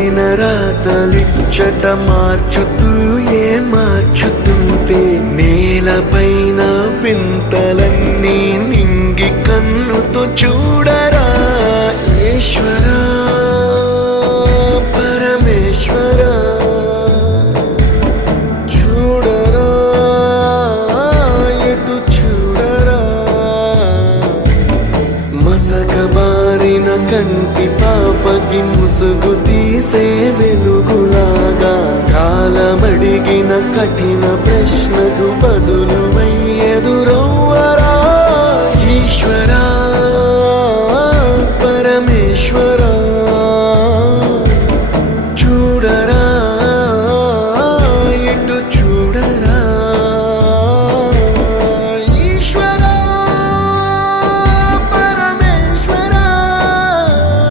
రాసిన రాతలిచ్చట మార్చుతూ మార్చుతుంటే నేలపైన వింతలన్నీ నింగి కన్నుతో చూడరా ఈశ్వరా పరమేశ్వరా చూడరా ఎటు చూడరా మసకబారిన కంటి పాపకి ముసుగు తీసే వెలుగులాగా కాలమడిగిన కఠిన ప్రశ్నకు బదులువై ఎదురవ్వరా ఈశ్వరా పరమేశ్వరా